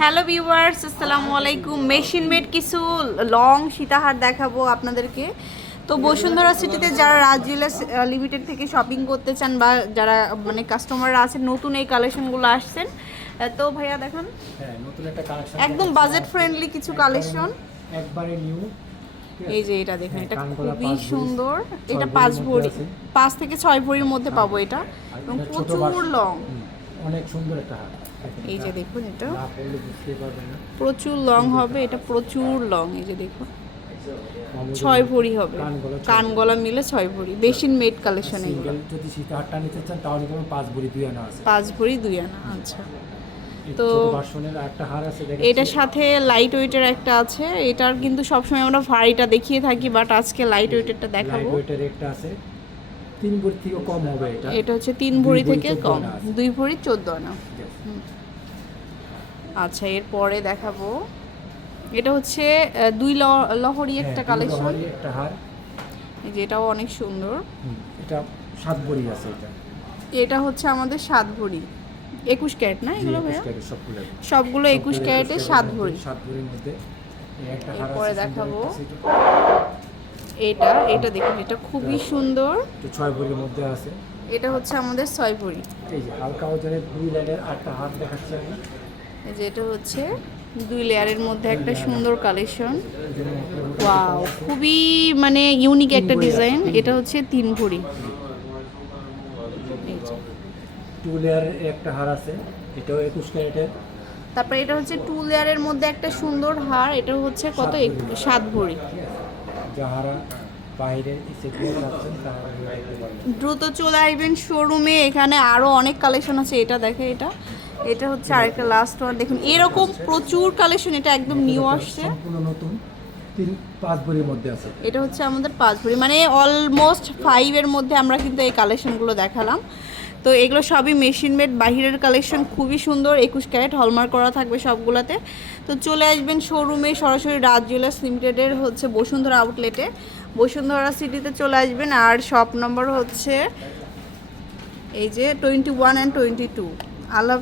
Hello viewers আসসালামু আলাইকুম। Machine made কিছু লং সীতাহার দেখাবো আপনাদেরকে। তো বসুন্ধরা সিটিতে যারা রাজ জুয়েলার্স লিমিটেড থেকে শপিং করতে চান বা যারা মানে কাস্টমাররা আছেন নতুন এই কালেকশনগুলো আসছেন তো ভাইয়া দেখুন। হ্যাঁ নতুন একটা কালেকশন একদম বাজেট ফ্রেন্ডলি কিছু কালেকশন একবারে নিউ এই যে এটা দেখুন এটা খুবই সুন্দর। এটা পাঁচ ভরি পাঁচ থেকে ছয় ভরির মধ্যে পাবো এটা। এবং প্রচুর লং। অনেক সুন্দর একটা দেখেন এই যে দেখুন এটা। প্রচুর লং হবে এটা প্রচুর লং এই যে দেখুন। ছয় ভরি হবে। কান গলা মিলে ছয় ভরি। বেশিন মেড কালেকশন যদি সীতা হারটা নিতে চান তাহলে কোনো পাঁচ ভরি দুই আনা আছে। পাঁচ ভরি দুই আনা আচ্ছা। তো- এটার সাথে লাইট ওয়েটের একটা আছে। এটার কিন্তু সবসময় আমরা ভারীটা দেখিয়ে থাকি বাট আজকে লাইট ওয়েটেরটা লাইট দেখাবো। ওয়েটের একটা আছে। তিন ভরি থেকে কম হবে এটা? এটা হচ্ছে তিন ভরি থেকে কম। দুই ভরি চোদ্দ আনা. আচ্ছা এরপরে দেখাবো। এটা হচ্ছে দুই ল- লহরি একটা হ্যাঁ, কালেকশন একটা হার। যেটাও অনেক সুন্দর। এটা সাত ভরি আছে এটা। এটা হচ্ছে আমাদের সাত ভরি। একুশ ক্যারেট না এগুলো ভাইয়া? সবগুলো। একুশ ক্যারেটে সাত ভরি। সাত ভরির মধ্যে। এরপরে দেখাবো। এটা এটা দেখুন এটা খুবই সুন্দর। ছয় ভরির মধ্যে আছে। এটা হচ্ছে আমাদের ছয় ভরি। এই যে হালকা ওজনের দুই লাইনের একটা হাত দেখাচ্ছি আমি। এই যে এটা হচ্ছে দুই লেয়ারের মধ্যে একটা সুন্দর কালেকশন ওয়াও খুবই মানে ইউনিক একটা ডিজাইন এটা হচ্ছে তিন ভরি। টু লেয়ারের একটা হার আছে। এটাও একুশ ক্যারেটের তারপরে এটা হচ্ছে টু লেয়ারের মধ্যে একটা সুন্দর হার। এটা হচ্ছে কত? সাত ভরি। যাহারা বাইরে দ্রুত চলে আসবেন শোরুমে এখানে আরও অনেক কালেকশন আছে এটা দেখে এটা। এটা হচ্ছে আরেকটা লাস্ট ওয়ান দেখুন এরকম প্রচুর কালেকশন এটা একদম নিউ আসছে। নতুন তিন পাঁচ ভরির মধ্যে আছে। এটা হচ্ছে আমাদের পাঁচ ভরি মানে অলমোস্ট ফাইভের মধ্যে আমরা কিন্তু এই কালেকশনগুলো দেখালাম। তো এগুলো সবই মেশিন মেড বাহিরের কালেকশন খুবই সুন্দর। একুশ ক্যারেট হলমার্ক করা থাকবে সবগুলোতে। তো চলে আসবেন শোরুমে সরাসরি রাজ জুয়েলার্স লিমিটেডের হচ্ছে বসুন্ধরা আউটলেটে বসুন্ধরা সিটিতে চলে আসবেন। আর শপ নম্বর হচ্ছে এই যে twenty one and twenty two Allah